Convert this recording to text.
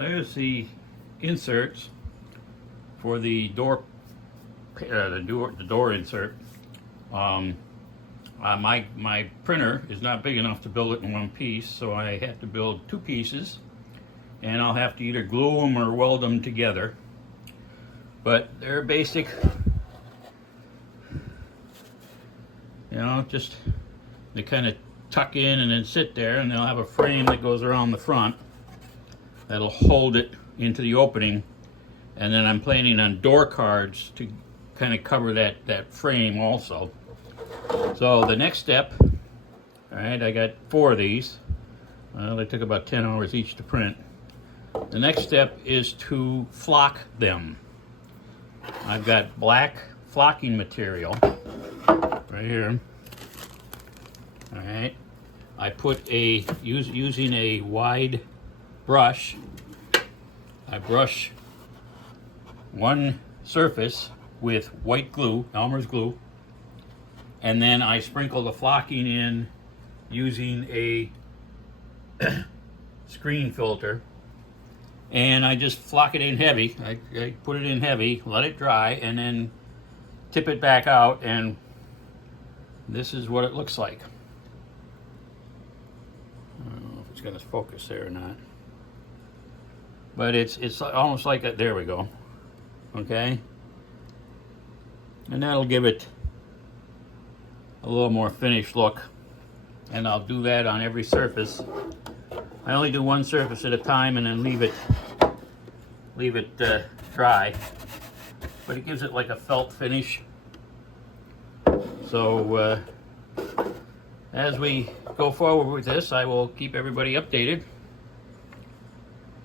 there's the inserts for the door, the door insert. My printer is not big enough to build it in one piece, so I have to build two pieces, and I'll have to either glue them or weld them together. But they're basic, you know, just they kind of tuck in and then sit there, and they'll have a frame that goes around the front that'll hold it into the opening, and then I'm planning on door cards to kind of cover that frame also. So the next step, all right, I got 4 of these. Well, they took about 10 hours each to print. The next step is to flock them. I've got black flocking material right here. All right, I put using a wide brush. I brush one surface with white glue, Elmer's glue, and then I sprinkle the flocking in using a screen filter, and I just flock it in heavy. I put it in heavy, let it dry, and then tip it back out, and this is what it looks like. I don't know if it's going to focus there or not, but it's almost like a, there we go. Okay, and that'll give it a little more finished look, and I'll do that on every surface. I only do one surface at a time and then leave it dry, but it gives it like a felt finish. So as we go forward with this, I will keep everybody updated.